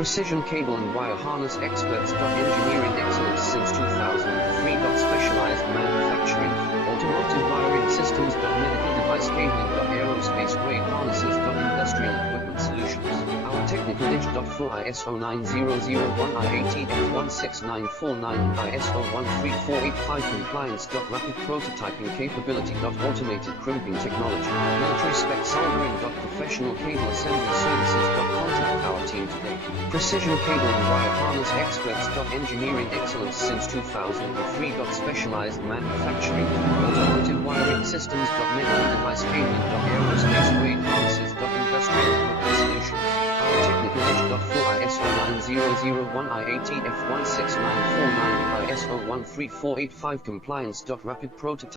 Precision cable and wire harness experts. Engineering excellence since 2003. Specialized manufacturing, automotive wiring systems. Medical device cabling. Aerospace grade harnesses. Industrial equipment solutions. Our technical edge. For ISO 9001 IATF 16949 ISO 13485 compliance. Rapid prototyping capability. Automated crimping technology. Military spec soldering. Professional cable assembly services. Contact our team today. Precision cable and wire harness experts. Engineering excellence since 2003. Specialized manufacturing, automotive wiring systems. Medical device cabling. Aerospace grade harnesses. Industrial equipment solutions. Our technical edge. For ISO 9001 IATF 16949 ISO 13485 compliance. Rapid prototype